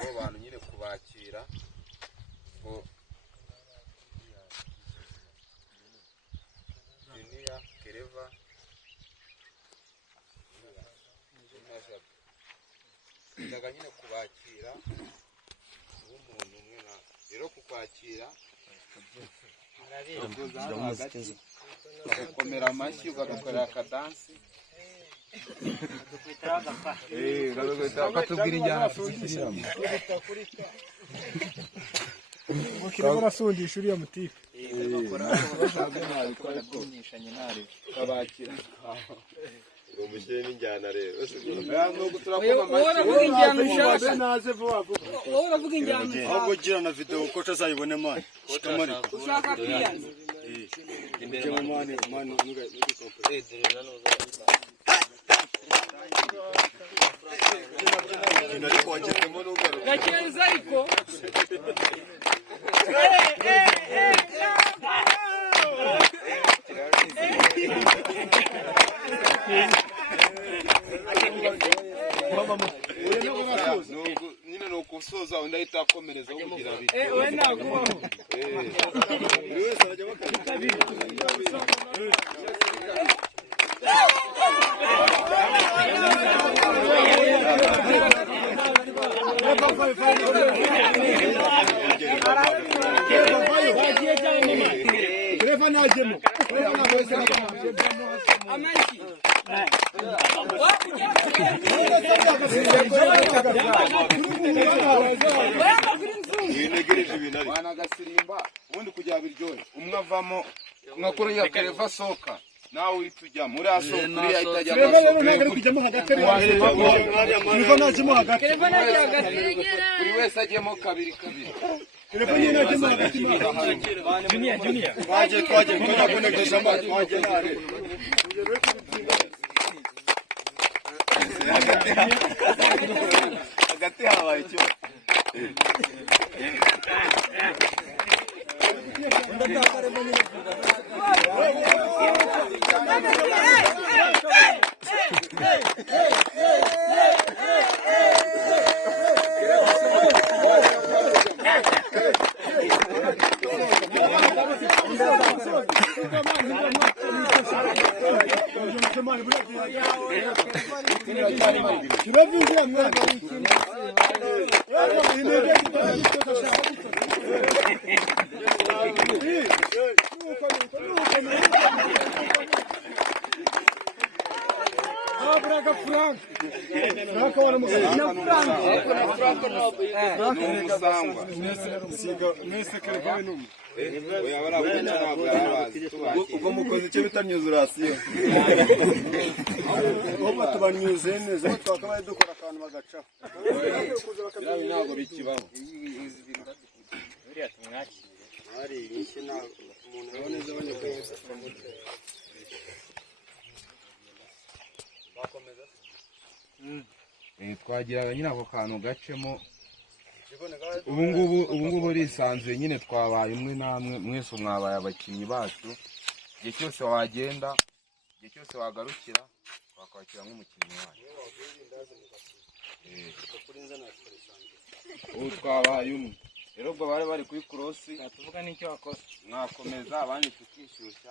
abo bantu nyine kubakira ngo Junior Kereva ndaga nyine kubakira umuntu umwe na rero kukwakira ugakomera amashyi ugakorera akadansi ukatubwira injyana tuzikiriramo mukira barasundisha uriya mutipe ukabakira umushyire n'injyana rero uravuga injyana ushaka uravuga injyana ushaka ahubwo gira na video uko tazayibone mani ushaka kwiyanza gakenza ariko nyine ni ukusoza undi ahita akomerezaho kugira biti we nagubaho buri wese arajya bakabiri wanagasirimba ubundi kugira biryohe umwe avamo mwakuru ya Kereva soka nawe uhita ujyamo uriya soka uriya ahita ajyamo buri wese ajyemo kabiri kabiri hagati habaye icyo ubwo mukoze icyo bita nyuzurasiyo ahubwo tubanyuze neza twakabaye dukora akantu bagacaho ntabwo bikibaho hari iki na umuntu aboneze aboneka twagiraga nyine ako kantu gacemo ubungubu risanzuye nyine twabaye umwe namwe mwese mwabaye abakinnyi bacu igihe cyose wagenda igihe cyose wagarukira wakwakira nk'umukinnyi wacu ubu twabaye umwe rero ubwo bari bari kuri korosi tuvuga n'icyo wakoze mwakomeza abandi tukishyushya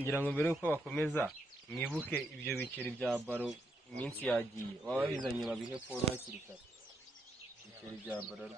ngira ngo mbere yuko bakomeza mwibuke ibyo biceri bya baro iminsi yagiye waba bizanye babihe Paul hakiri kare ibiceri bya baro